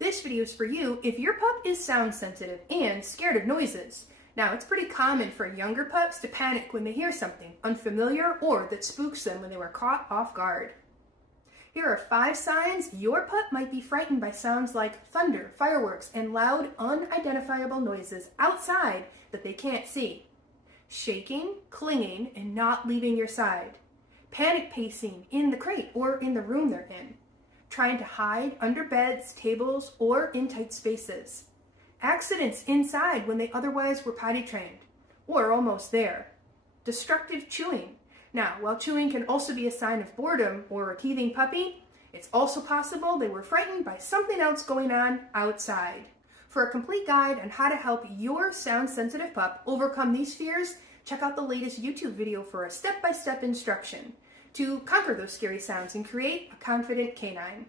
This video is for you if your pup is sound sensitive and scared of noises. Now, it's pretty common for younger pups to panic when they hear something unfamiliar or that spooks them when they were caught off guard. Here are 5 signs your pup might be frightened by sounds like thunder, fireworks, and loud, unidentifiable noises outside that they can't see. Shaking, clinging, and not leaving your side. Panic pacing in the crate or in the room they're in. Trying to hide under beds, tables, or in tight spaces. Accidents inside when they otherwise were potty trained, or almost there. Destructive chewing. Now, while chewing can also be a sign of boredom or a teething puppy, it's also possible they were frightened by something else going on outside. For a complete guide on how to help your sound-sensitive pup overcome these fears, check out the latest YouTube video for a step-by-step instruction to conquer those scary sounds and create a confident canine.